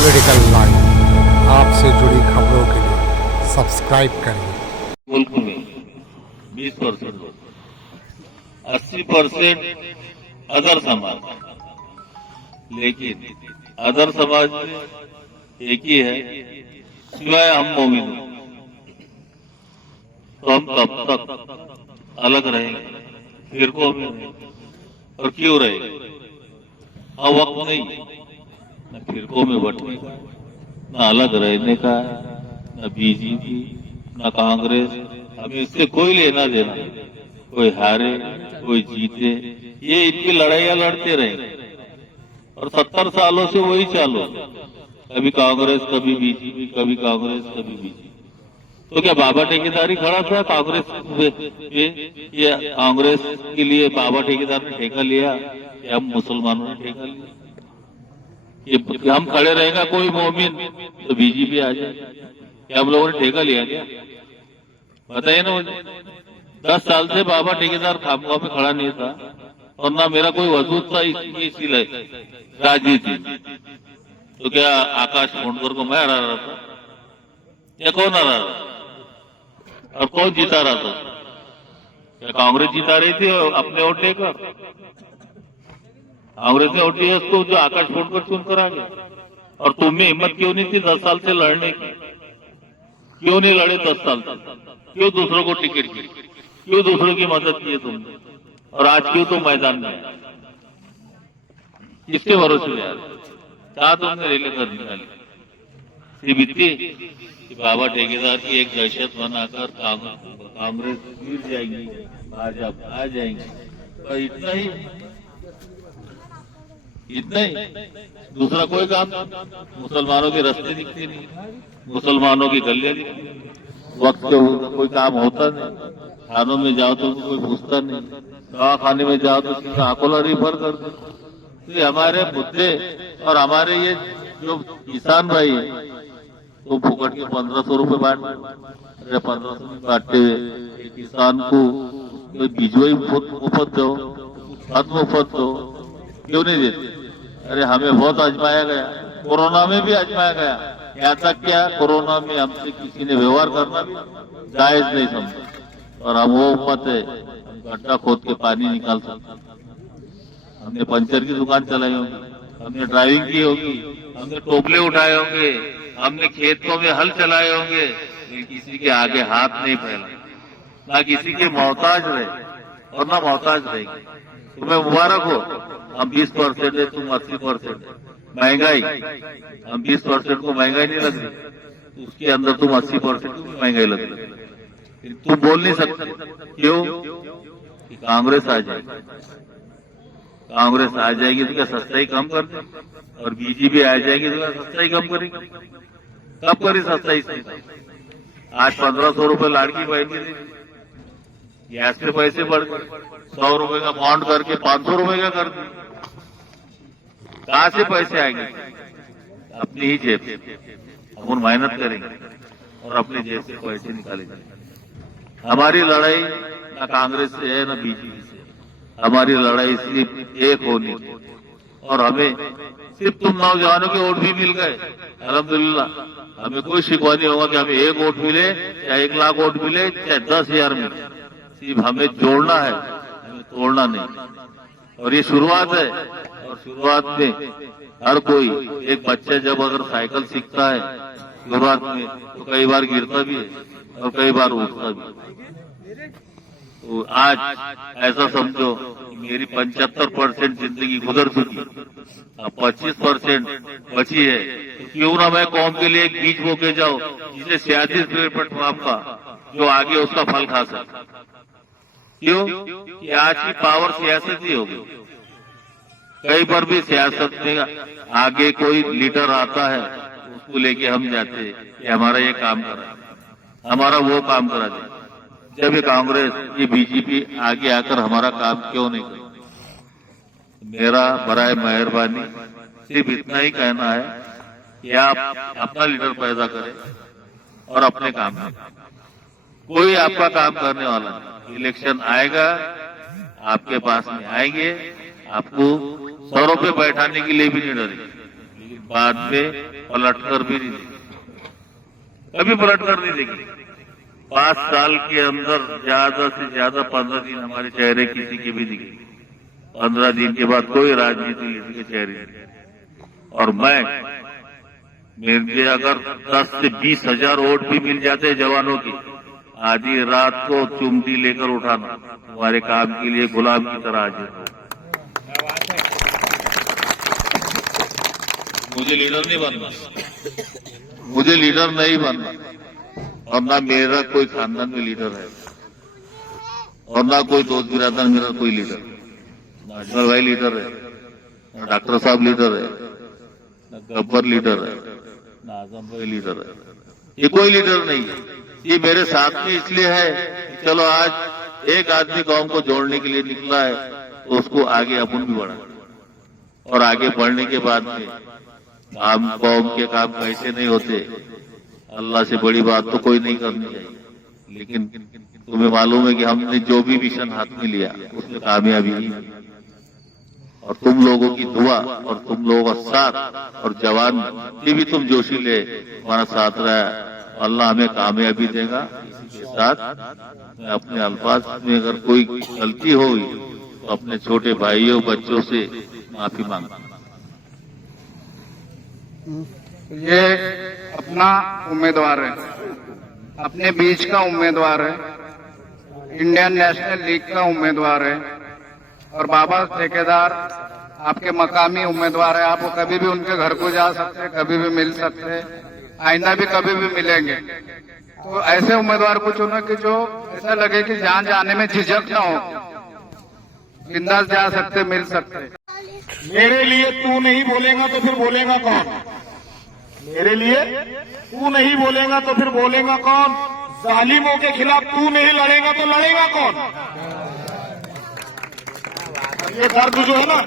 Political live आपसे जुड़ी खबरों के लिए सब्सक्राइब करिए। मुल्क में 20% 80% अदर समाज, लेकिन अदर समाज में एक ही है, सिवाय हम मोमिन। तो हम कब तक अलग रहेंगे फिरकों में, और क्यों रहेंगे? अब वक्त नहीं न फिरकों में बंटने का, न अलग रहने का, न बीजेपी न कांग्रेस, हमें इससे कोई लेना देना। कोई हारे कोई जीते, ये इनकी लड़ाइयां लड़ते रहे और 70 सालों से वही चालू, कभी कांग्रेस कभी बीजेपी, कभी कांग्रेस कभी बीजेपी। तो क्या बाबा ठेकेदारी खड़ा था कांग्रेस ये कांग्रेस के लिए बाबा ठेकेदार ने ठेका लिया या हम मुसलमानों ने ठेका लिया? ये हम खड़े रहेगा कोई मोमिन तो बीजेपी आ जाए, क्या हम लोगों ने ठेका लिया क्या? बताइए ना मुझे। 10 साल से बाबा ठेकेदार खामगांव में खड़ा नहीं था और ना मेरा कोई वजूद था इसीलिए राजनीति। तो क्या आकाश फोंडकर को मैं हरा रहा था या कौन हरा रहा था? और कौन जीता रहा था? क्या कांग्रेस जीता रही थी अपने वोट लेकर? कांग्रेस ने वोट दिया उसको जो आकाश फोंडकर चुनकर आ गया। और तुम में हिम्मत क्यों नहीं थी 10 साल से लड़ने की? क्यों नहीं लड़े 10 साल से? क्यों दूसरों को टिकट की? क्यों दूसरों की मदद की तुमने? और आज क्यों तुम मैदान में आए? किसके भरोसे में यार? क्या तुमने रेले कर निकाली? सिर्फ इतनी कि बाबा ठेकेदार की एक दहशत बनाकर कांग्रेस गिर जाएगी, भाजपा आ जाएंगे, और इतना ही दूसरा कोई काम नहीं। मुसलमानों के रास्ते दिखते नहीं, मुसलमानों की गलियां दिखती नहीं, वक्त पे कोई काम होता नहीं, थानों में जाओ तो कोई पूछता नहीं, दवाखाने में जाओ तो सीधा आकोला रिफर कर दे। तो हमारे मुद्दे और हमारे ये जो किसान भाई है तो फुकट के 1500 रुपए बांट, 1500 बांटते हुए किसान को बीजवाई मुफ्त दो, खाद मुफ्त दो, क्यों नहीं देते? अरे हमें बहुत आजमाया गया, कोरोना में भी आजमाया गया, यहाँ तक क्या कोरोना में हमसे किसी ने व्यवहार करना भी जायज नहीं समझा। और हम वो उम्मत है, हम गड्ढा खोद के पानी निकाल सकते, हमने पंचर की दुकान चलाई होगी, हमने ड्राइविंग की होगी, हमने टोपले उठाए होंगे, हमने खेतों में हल चलाए होंगे, लेकिन किसी के आगे हाथ नहीं फैला, ना किसी के मोहताज रहे और ना मोहताज रहेंगे। तुम्हें मुबारक हो, हम 20% है, तुम 80% है। महंगाई, हम 20% को महंगाई नहीं लग रही, उसके अंदर तुम 80% को महंगाई लग रही। तुम बोल नहीं सकते, क्यों? कि कांग्रेस आ जाएगी, कांग्रेस आ जाएगी तो क्या सस्ताई कम कर दे, और बीजेपी आ जाएगी तो क्या सस्ताई कम करेगी? कब करी सस्ताई से? आज 1500 रुपए लाड़की बहन की दी, गैस के पैसे बढ़ गए, 100 रुपए का बॉन्ड करके 500 रुपए का कर दिया। कहां से पैसे आएंगे? अपनी ही जेब से। हम मेहनत करेंगे और अपनी जेब से पैसे निकालेंगे। हमारी लड़ाई न कांग्रेस से है न बीजेपी से, हमारी लड़ाई सिर्फ एक होनी है। और हमें सिर्फ तुम नौजवानों के वोट भी मिल गए, अल्हम्दुलिल्लाह। हमें कोई शिकवा नहीं होगा कि हमें 1 वोट मिले या 1 लाख वोट मिले या 10,000 मिले। सिर्फ हमें जोड़ना है, हमें तोड़ना नहीं। और ये शुरुआत है, और शुरुआत में हर कोई, एक बच्चा जब अगर साइकिल सीखता है शुरुआत में तो कई बार गिरता भी है और कई बार उठता भी है। तो आज ऐसा समझो कि मेरी 75% जिंदगी गुजर चुकी, अब 25% बची है, तो क्यों ना मैं कौम के लिए एक बीज बोके जाऊं जिसे 36 प्लेटफॉर्म का जो आगे उसका फल खा सके। क्यों? कि आज की पावर सियासत ही हो गई। कहीं पर भी सियासत में आगे कोई लीडर आता है उसको लेके हम जाते हैं कि हमारा ये काम करा, हमारा वो काम करा दे। जब ये कांग्रेस ये बीजेपी आगे आकर हमारा काम क्यों नहीं करे? मेरा बराए मेहरबानी सिर्फ इतना ही कहना है कि आप अपना लीडर पैदा करें और अपने काम करें। कोई आपका काम करने वाला नहीं। इलेक्शन आएगा, आपके पास में आएंगे, आपको 100 रुपए बैठाने के लिए भी नहीं डरेंगे, लेकिन बाद में पलटकर भी नहीं देखेंगे, कभी पलटकर नहीं देखेंगे। 5 साल के अंदर ज्यादा से ज्यादा 15 दिन हमारे चेहरे किसी के भी दिखे, 15 दिन के बाद कोई राजनीति लीडर के चेहरे नहीं। और मेरे अगर 10 से 20 हजार वोट भी मिल जाते जवानों की, आधी रात को चुमटी लेकर उठाना तुम्हारे काम के लिए गुलाम की तरह हाजिर हो। मुझे लीडर नहीं बनना, मुझे लीडर नहीं बनना, और ना मेरा कोई खानदान में लीडर है, और ना कोई दोस्त बिरादर मेरा कोई लीडर। ना अजमल भाई लीडर है, ना डॉक्टर साहब लीडर है, ना गब्बर लीडर है, ना आजम भाई लीडर है। ये कोई लीडर नहीं है। ये मेरे साथ में इसलिए है कि चलो आज एक आदमी कौम को जोड़ने के लिए निकला है, तो उसको आगे अपन भी बढ़ा, और आगे बढ़ने के बाद में काम कौम के काम कैसे नहीं होते, अल्लाह से बड़ी बात तो कोई नहीं करनी चाहिए। लेकिन तुम्हें मालूम है कि हमने जो भी मिशन हाथ में लिया उसमें कामयाबी ही, और तुम लोगों की दुआ और तुम लोगों का साथ और जवान ये भी तुम जोशीले हमारा साथ रहा, अल्लाह हमें कामयाबी देगा। इसके साथ मैं अपने अल्फाज में अगर कोई गलती हुई तो अपने छोटे भाइयों बच्चों से माफी मांगता। ये अपना उम्मीदवार है, अपने बीच का उम्मीदवार है, इंडियन नेशनल लीग का उम्मीदवार है, और बाबा ठेकेदार आपके मकामी उम्मीदवार है। आप कभी भी उनके घर को जा सकते, कभी भी मिल सकते, आइंदा भी कभी भी मिलेंगे। तो ऐसे उम्मीदवार को चुनो कि जो ऐसा लगे कि जहाँ जाने में झिझक ना हो, बिंदास जा सकते, मिल सकते। मेरे लिए तू नहीं बोलेगा तो फिर बोलेगा कौन? मेरे लिए तू नहीं बोलेगा तो फिर बोलेगा कौन? जालिमों के खिलाफ तू नहीं लड़ेगा तो लड़ेगा कौन? ये दर्द जो है ना,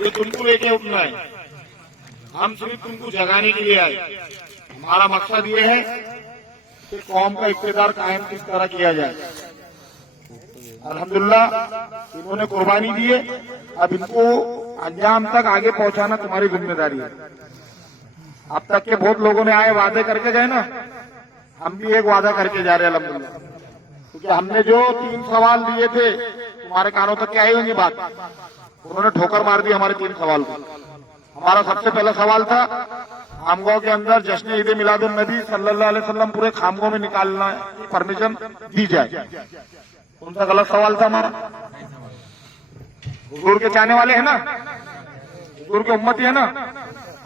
ये तुमको लेके उठना है। हम सिर्फ तुमको जगाने के लिए आए। हमारा मकसद ये है कि कौम का इख्तियार कायम किस तरह किया जाए। अल्हम्दुलिल्लाह इन्होंने कुर्बानी दी है, अब इनको अंजाम तक आगे पहुंचाना तुम्हारी जिम्मेदारी है। अब तक के बहुत लोगों ने आए वादे करके गए ना, हम भी एक वादा करके जा रहे हैं अल्हम्दुलिल्लाह, क्योंकि हमने जो 3 सवाल दिए थे तुम्हारे कानों तक क्या आई होंगी बात, उन्होंने ठोकर मार दी हमारे 3 सवाल को। हमारा सबसे पहला सवाल था खामगांव के अंदर जश्न ईद मिलादुन नबी सल्लल्लाहु अलैहि वसल्लम पूरे खामगांव में निकालना की परमिशन दी जाए। उनका गलत सवाल था हमारा। हुजूर के चाहने वाले हैं ना, हुजूर के उम्मती है ना,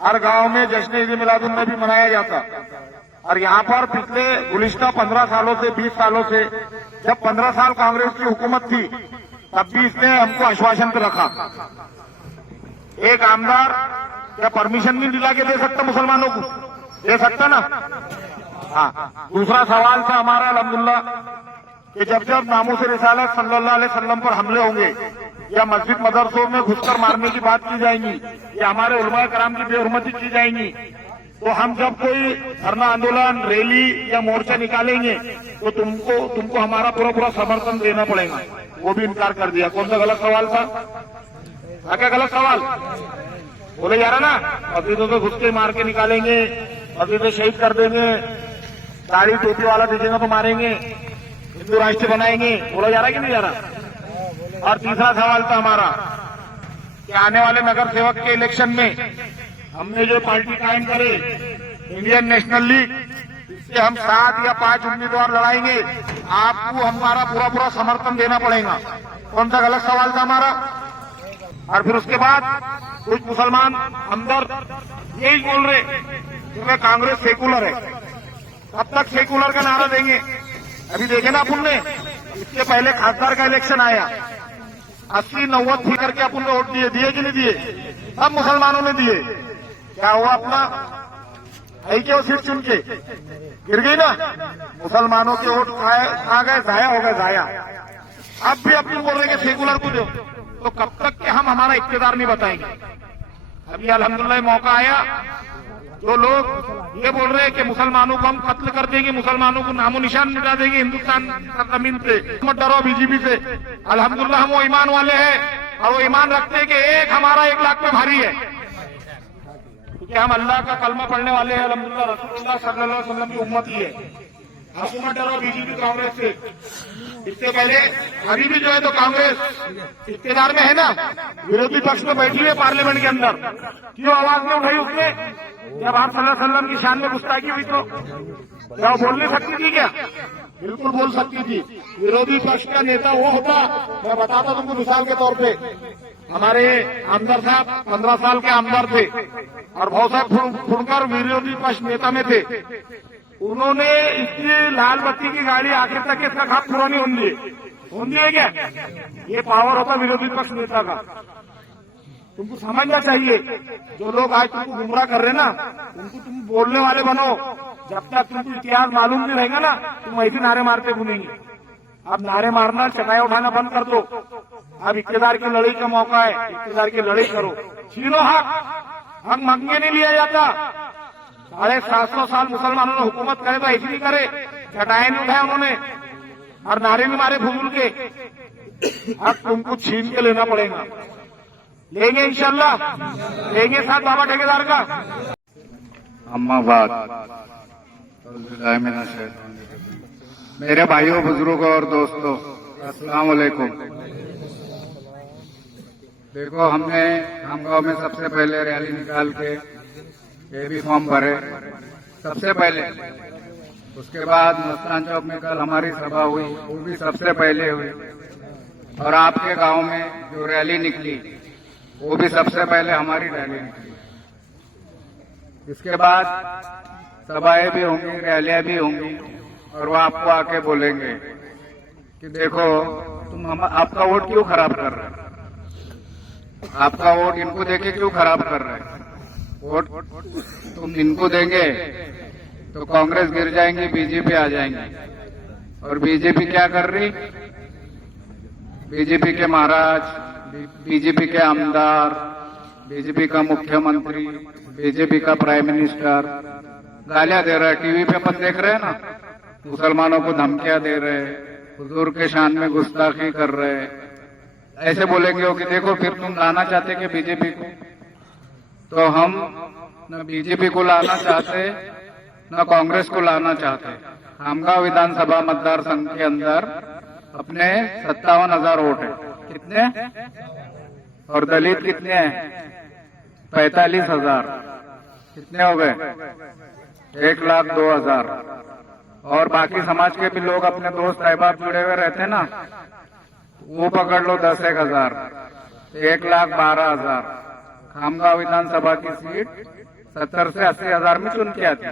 हर गांव में जश्न ईद मिलादुन नबी मनाया जाता। और यहाँ पर पिछले गुलिस्ता 15 सालों से 20 सालों से, जब 15 साल कांग्रेस की हुकूमत थी तब भी इसने हमको आश्वासन पे रखा। एक आमदार क्या परमिशन नहीं दिला के दे सकता मुसलमानों को? दे सकता ना? हाँ। दूसरा सवाल था हमारा अल्हम्दुलिल्लाह कि जब जब नामूस रिसालत सल्लल्लाहु अलैहि वसल्लम पर हमले होंगे या मस्जिद मदरसों में घुसकर मारने की बात की जाएगी या हमारे उलमा कराम की बेहुरमती की जाएगी, तो हम जब कोई धरना आंदोलन रैली या मोर्चा निकालेंगे तो तुमको हमारा पूरा समर्थन देना पड़ेगा। वो भी इनकार कर दिया। कौन सा गलत सवाल था? क्या गलत सवाल बोले जा रहा ना? मस्जिदों से घुस के मार के निकालेंगे, मस्जिदें शहीद कर देंगे, दाढ़ी टोपी वाला दिखेगा तो मारेंगे, हिंदू राष्ट्र बनाएंगे, बोला जा रहा है कि नहीं जा रहा? और तीसरा सवाल था हमारा कि आने वाले नगर सेवक के इलेक्शन में हमने जो पार्टी कायम करे इंडियन नेशनल लीग, इससे हम 7 या 5 उम्मीदवार लड़ाएंगे, आपको हमारा पूरा समर्थन देना पड़ेगा। कौन सा गलत सवाल था हमारा? और फिर उसके बाद कुछ मुसलमान हमदर्द यही बोल रहे क्योंकि कांग्रेस सेकुलर है, कब तक सेकुलर का नारा देंगे? अभी देखे ना अपन ने, इसके पहले खासदार का इलेक्शन आया, 80-90 फी करके अपन ने वोट दिए कि नहीं दिए? सब मुसलमानों ने दिए। क्या हुआ? अपना है क्या वो सीट चुन के गिर गई ना? मुसलमानों के वोट कहाँ गए? जाया हो गए, जाया। अब भी अपन बोल रहे कि सेकुलर को दो, तो कब तक के हम हमारा इख्तियार नहीं बताएंगे? अभी अल्हम्दुलिल्लाह मौका आया, जो लोग ये बोल रहे हैं कि मुसलमानों को हम कत्ल कर देंगे, मुसलमानों को नामो निशान मिटा देंगे हिंदुस्तान जमीन पे, मत डरो बीजेपी से। अल्हम्दुलिल्लाह हम वो ईमान वाले हैं और वो ईमान रखते हैं कि एक हमारा 1 लाख पे भारी है, क्योंकि हम अल्लाह का कलमा पढ़ने वाले हैं, अल्हम्दुलिल्लाह रसूलुल्लाह सल्लल्लाहु अलैहि वसल्लम की उम्मत ही है। हुकूमत डरो बीजेपी कांग्रेस से। इससे पहले अभी भी जो है तो कांग्रेस इख्तियार में है ना, विरोधी पक्ष में बैठी है पार्लियामेंट के अंदर, क्यों आवाज नहीं उठाई उसने? जब आप सल्लल्लाहु अलैहि वसल्लम की शान में गुस्ताखी हुई तो क्या वो बोल नहीं सकती थी क्या? बिल्कुल बोल सकती थी। विरोधी पक्ष का नेता वो होता, मैं बताता तुमको मिसाल के तौर पे, हमारे आमदार साहब 15 साल के आमदार थे और बहुत साहब फुड़कर विरोधी पक्ष नेता में थे। उन्होंने इसकी लाल बत्ती की गाड़ी आखिर तक इसका खाप पूरा नहीं होने है क्या? ये पावर होता विरोधी पक्ष नेता का। तुमको समझना चाहिए, जो लोग आज तुमको गुमराह कर रहे ना, उनको तुम बोलने वाले बनो। जब तक तुमको इतिहास मालूम नहीं रहेगा ना, तुम ऐसे नारे मारते घूमेंगे। अब नारे मारना, चटाई उठाना बंद कर दो। अब इक्तेदार की लड़ाई का मौका है, इक्तेदार की लड़ाई करो। छीनो हक मांगने नहीं लिया जाता। 750 साल मुसलमानों ने हुकूमत करे तो ऐसी नहीं करे, चटाई नहीं उठाए उन्होंने और नारे नहीं मारे फजूल के। अब तुमको छीन के लेना पड़ेगा। लेंगे इंशाल्लाह, लेंगे साथ बाबा ठेकेदार का। अम्माबाद मेरे भाइयों बुजुर्गों और दोस्तों, अस्सलाम वालेकुम। देखो, हमने खामगांव में सबसे पहले रैली निकाल के ये भी फॉर्म भरे सबसे पहले। उसके बाद मस्तान चौक में कल हमारी सभा हुई, वो भी सबसे पहले हुई। और आपके गांव में जो रैली निकली वो भी सबसे पहले हमारी रैली निकली। इसके बाद सभाएं भी होंगी, रैलियां भी होंगी और वो आपको आके बोलेंगे कि देखो तुम आपका वोट क्यों खराब कर रहे हो, आपका वोट इनको देके क्यों खराब कर रहे हैं। वोट तुम इनको देंगे तो कांग्रेस गिर जाएंगी, बीजेपी आ जाएंगी। और बीजेपी क्या कर रही? बीजेपी के महाराज, बीजेपी के आमदार, बीजेपी का मुख्यमंत्री, बीजेपी का प्राइम मिनिस्टर गालियां दे रहा है। टीवी पे अपन देख रहे हैं ना, मुसलमानों को धमकियां दे रहे हैं, हुजूर के शान में गुस्ताखी कर रहे हैं। ऐसे बोलेंगे हो कि देखो फिर तुम लाना चाहते कि बीजेपी को, तो हम न बीजेपी को लाना चाहते न कांग्रेस को लाना चाहते। खामगांव विधानसभा मतदार संघ के अंदर अपने 57,000 वोट है। कितने? और दलित कितने हैं? 45,000। कितने हो गए? 1,02,000। और बाकी समाज के भी लोग अपने दोस्त अहबाब जुड़े हुए रहते ना, वो पकड़ लो 10,000, 1,12,000। खामगांव विधानसभा की सीट 70 से 80,000 में चुन के आती।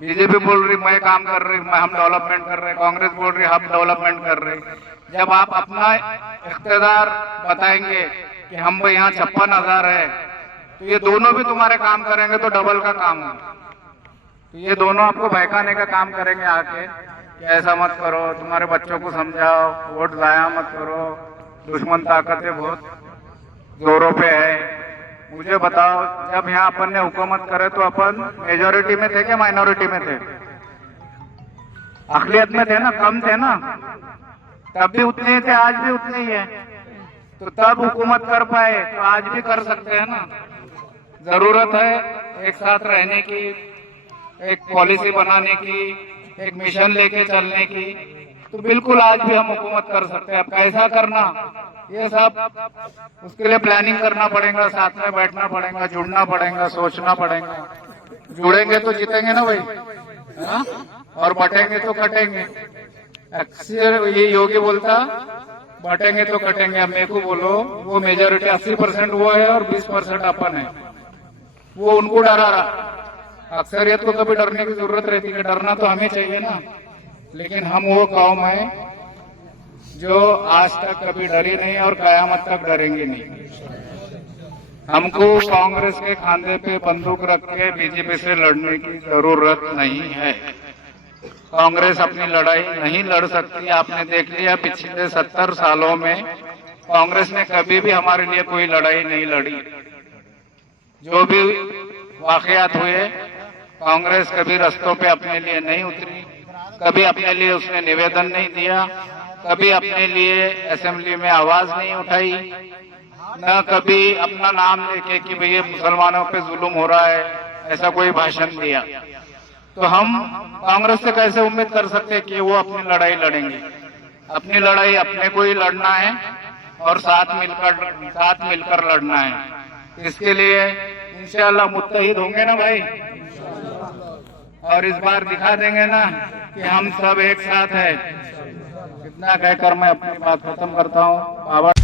बीजेपी बोल रही मैं काम कर रही, हम डेवलपमेंट कर रहे, कांग्रेस बोल रही हम डेवलपमेंट कर रहे। जब आप अपना इख्तियार बताएंगे कि हम वो यहाँ 56,000 है, तो ये दोनों भी तुम्हारे काम करेंगे तो डबल का काम है। तो ये दोनों आपको बहकाने का काम करेंगे आके कि ऐसा मत करो, तुम्हारे बच्चों को समझाओ, वोट जाया मत करो, दुश्मन ताकतें बहुत जोरों पे है। मुझे बताओ, जब यहाँ अपन ने हुकूमत करे तो अपन मेजोरिटी में थे क्या माइनॉरिटी में थे? अकलियत में थे ना, कम थे ना, तब भी उतने ही थे, आज भी उतने ही है। तो तब हुकूमत कर पाए तो आज भी कर सकते हैं ना। जरूरत है एक साथ रहने की, एक पॉलिसी बनाने की, एक मिशन लेके चलने की, तो बिल्कुल आज भी हम हुकूमत कर सकते हैं। अब कैसा करना, ये सब उसके लिए प्लानिंग करना पड़ेगा, साथ में बैठना पड़ेगा, जुड़ना पड़ेगा, सोचना पड़ेगा। जुड़ेंगे तो जीतेंगे ना भाई, हाँ? और बटेंगे तो कटेंगे। अक्सर ये योगी बोलता बटेंगे तो कटेंगे। अब मेरे को बोलो, वो मेजोरिटी 80% वो है और 20% अपन है, वो उनको डरा रहा। अक्सरियत को कभी डरने की जरूरत रहती है, डरना तो हमें चाहिए ना। लेकिन हम वो कौम है जो आज तक कभी डरी नहीं और कयामत तक डरेंगे नहीं। हमको कांग्रेस के खांधे पे बंदूक रख के बीजेपी से लड़ने की जरूरत नहीं है। कांग्रेस अपनी लड़ाई नहीं लड़ सकती। आपने देख लिया पिछले 70 सालों में कांग्रेस ने कभी भी हमारे लिए कोई लड़ाई नहीं लड़ी। जो भी वाकयात हुए, कांग्रेस कभी रस्तों पे अपने लिए नहीं उतरी, कभी अपने लिए उसने निवेदन नहीं दिया, कभी अपने लिए असेंबली में आवाज नहीं उठाई, न कभी अपना नाम लेके कि भैया मुसलमानों पे जुल्म हो रहा है ऐसा कोई भाषण दिया। तो हम कांग्रेस से कैसे उम्मीद कर सकते कि वो अपनी लड़ाई लड़ेंगे? अपनी लड़ाई अपने को ही लड़ना है और साथ मिलकर लड़ना है। इसके लिए इंशाअल्लाह मुत्तहिद होंगे ना भाई, और इस बार दिखा देंगे ना कि हम सब एक साथ है। इतना कहकर मैं अपनी बात खत्म करता हूँ।